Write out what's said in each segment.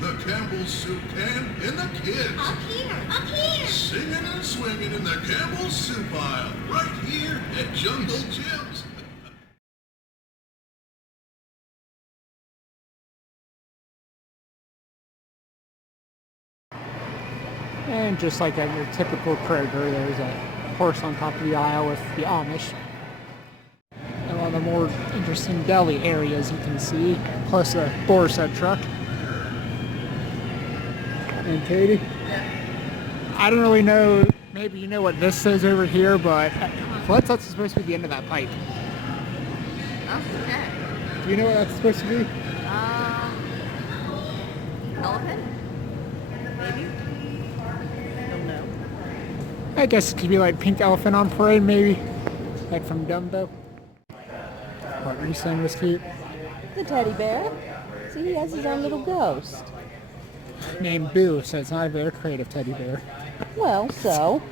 the Campbell's soup can, and the kids. Up here, up here. Singing and swinging in the Campbell's soup aisle, right here at Jungle Jim's. And just like at your typical Kroger, there's a horse on top of the aisle with the Amish. And one of the more interesting deli areas you can see, plus a boar set truck. And Katie? I don't really know, maybe you know what this says over here, but that's supposed to be the end of that pipe. Okay. Do you know what that's supposed to be? Elephant? Maybe? Don't know. I guess it could be like Pink Elephant on Parade, maybe. Like from Dumbo. What were you saying, Miss Kate? The teddy bear. See, he has his own little ghost. Named Boo, so it's not a very creative teddy bear. Well, so.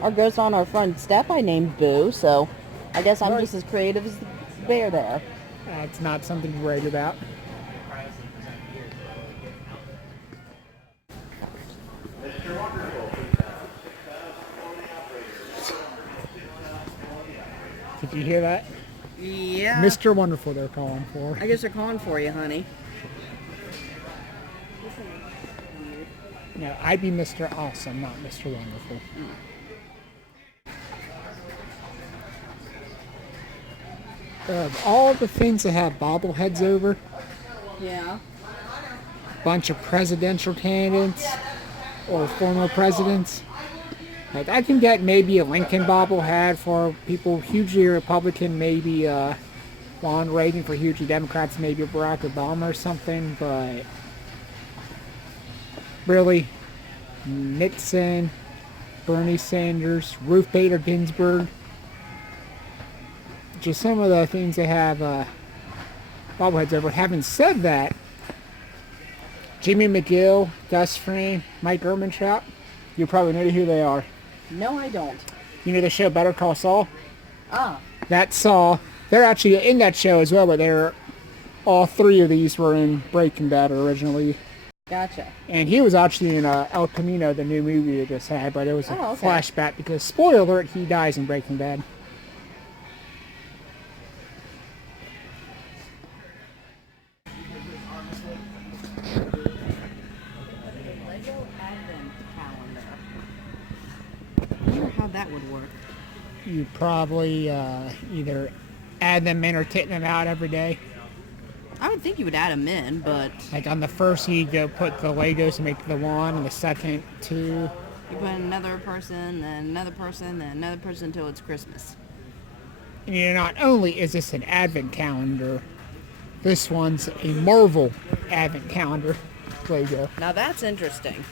Our ghost on our front step I named Boo, so I guess I'm just as creative as the bear there. That's not something to worry about. Did you hear that? Yeah. Mr. Wonderful they're calling for. I guess they're calling for you, honey. No, I'd be Mr. Awesome, not Mr. Wonderful. Of all the things that have bobbleheads over, Yeah. bunch of presidential candidates or former presidents, like I can get maybe a Lincoln bobblehead for people hugely Republican, maybe Ronald Reagan, for hugely Democrats, maybe Barack Obama or something, but really, Nixon, Bernie Sanders, Ruth Bader Ginsburg, just some of the things they have bobbleheads over. Having said that, Jimmy McGill, Gus Fring, Mike Ehrmantraut, you probably know who they are. No, I don't. You know the show Better Call Saul? Ah. That Saul, they're actually in that show as well, but all three of these were in Breaking Bad originally. Gotcha. And he was actually in El Camino, the new movie they just had, but it was a okay. flashback because, spoiler alert, he dies in Breaking Bad. I wonder how that would work. You probably either add them in or take them out every day. I would think you would add them in, but Like on the first, you go put the Legos to make the one, and the second, two. you put another person, then another person, then another person until it's Christmas. And you know, not only is this an advent calendar, this one's a Marvel advent calendar Lego. Now that's interesting.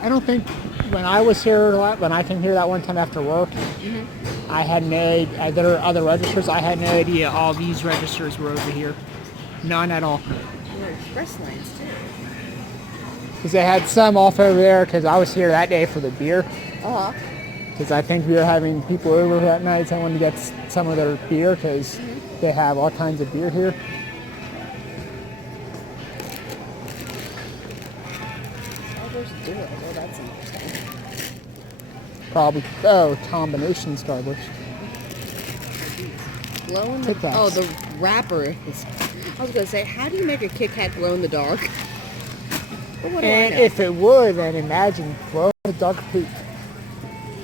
I don't think when I was here, when I came here that one time after work, I had no idea, there were other registers, I had no idea all these registers were over here. None at all. They're express lanes too. Because they had some off over there, because I was here that day for the beer. Uh-huh. Because I think we were having people over that night, so I wanted to get some of their beer, because they have all kinds of beer here. Oh, there's duo. Oh, that's interesting. Probably, combination Starburst. Glow in the... Tic Tacs. Oh, the wrapper is... I was going to say, how do you make a Kit Kat glow in the dark? But what do I And know? if it would, then imagine glow in the dark poop.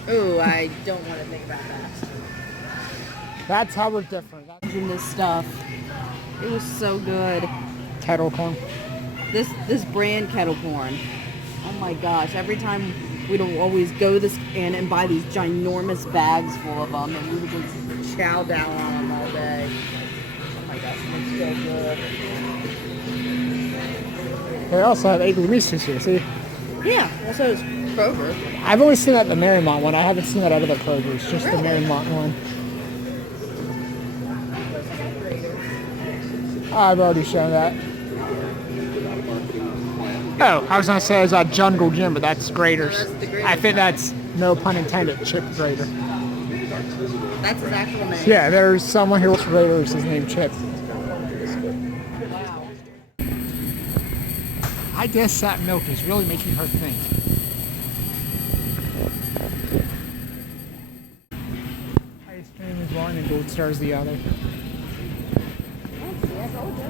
Ooh, I don't want to think about that. That's how we're different. In this stuff. It was so good. Kettle corn. This brand kettle corn. Oh my gosh, every time we'd always go this in and buy these ginormous bags full of them, and we would just chow down on them all day. Oh my gosh, it's so good. They also have Avery Reese's here, see? Yeah, also it's Kroger. I've only seen that at the Marymount one. I haven't seen that at other Kroger's, just the Marymount one. I've already shown that. Oh, I was going to say it's at Jungle Gym, but that's Graders. That's the Graders I think one. that's no pun intended, Chip Grader. That's his actual name. Yeah, there's someone here with Raiders, his name Chip. Wow. I guess that milk is really making her think. Ice cream is one and Gold Star is the other. See, I told you.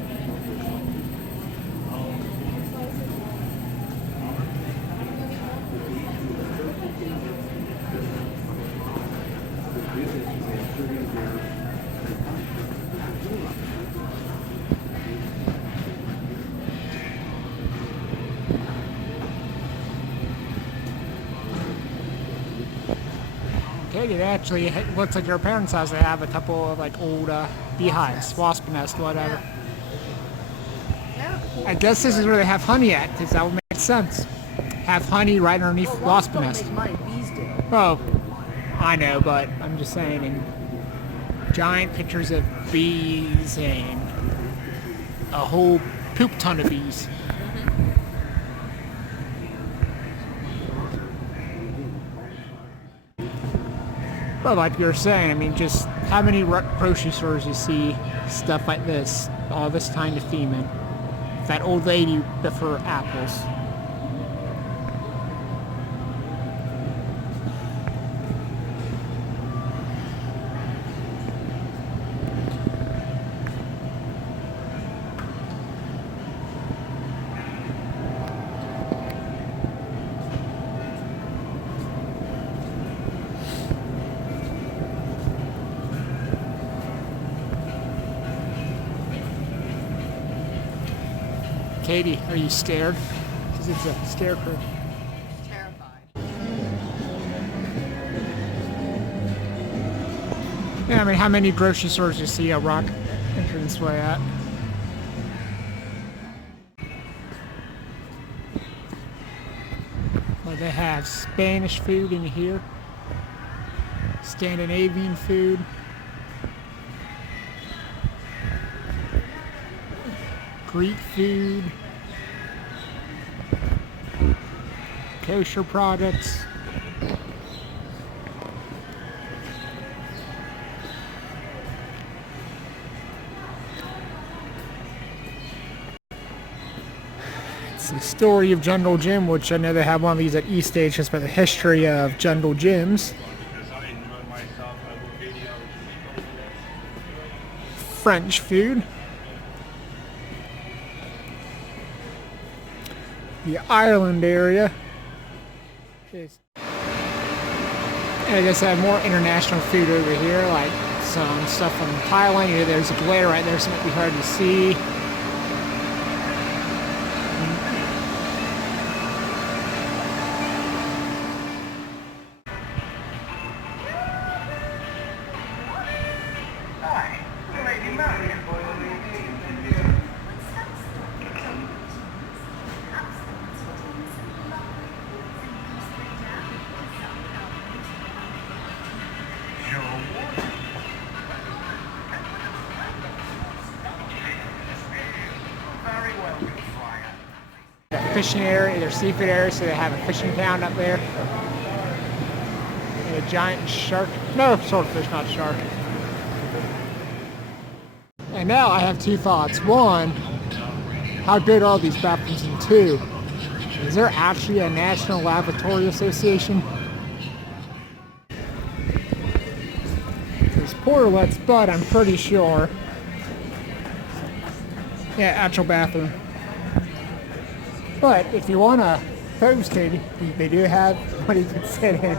Okay, it actually looks like your parents' house. They have a couple of like old beehives, wasp nest, whatever. Yeah. I guess this is where they have honey at, because that would make sense. Have honey right underneath wasp Don't nest. make money, bees do. Oh, I know, but I'm just saying, and giant pictures of bees and a whole poop ton of bees. But like you were saying, I mean, just how many grocery stores you see stuff like this all this time to theme in? That old lady for apples. Katie, are you scared? Because it's a scarecrow. Terrified. Yeah, I mean, how many grocery stores do you see a rock entranceway at? Well, they have Spanish food in here, Scandinavian food, Greek food, kosher products. It's the story of Jungle Gym, which I know they have one of these at East Stage just about the history of Jungle Gyms. French food. The Ireland area. And I guess I have more international food over here, like some stuff from Thailand. You know, there's a glare right there, so it might be hard to see. Fishing area, their seafood area, so they have a fishing pound up there. And a giant shark. No, swordfish, not shark. And now I have two thoughts. One, how good are these bathrooms? And two, is there actually a National Lavatory Association? There's portlets, but I'm pretty sure. Yeah, actual bathroom. But if you want to pose, Katie, they do have what you can sit in.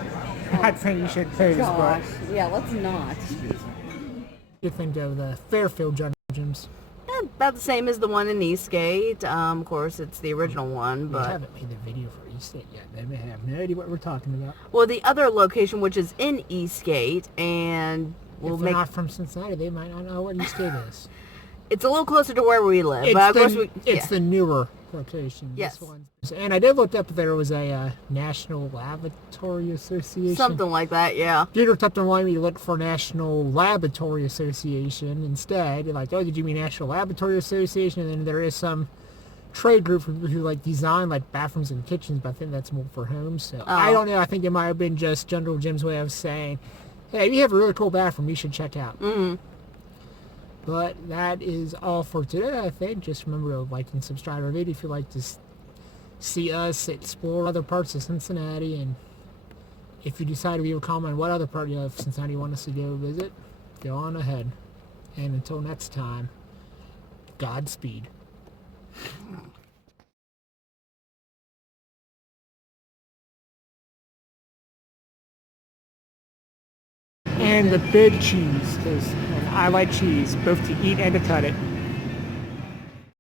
Not saying you should pose, Gosh, yeah, let's not. You think of the Fairfield Jungle Gyms? About the same as the one in Eastgate. Of course, it's the original one, We but haven't made the video for Eastgate yet. They may have no idea what we're talking about. well, the other location, which is in Eastgate, and we'll If they're make not from Cincinnati, they might not know what Eastgate is. it's a little closer to where we live. It's, but of the, course, it's the newer location. Yes. This one. And I did look up if there was a National Lavatory Association. something like that, yeah. Peter kept on wanting me to look for National Laboratory Association instead. Like, oh, did you mean National Laboratory Association? And then there is some trade group who like design like bathrooms and kitchens, but I think that's more for homes. So I Oh. don't know. I think it might have been just Jungle Jim's way of saying, hey, if you have a really cool bathroom, you should check out. Mm-hmm. But that is all for today, I think. Just remember to like and subscribe to our video if you'd like to see us explore other parts of Cincinnati. And if you decide to leave a comment on what other part of Cincinnati you want us to go visit, go on ahead. And until next time, Godspeed. And the big cheese, because I like cheese, both to eat and to cut it.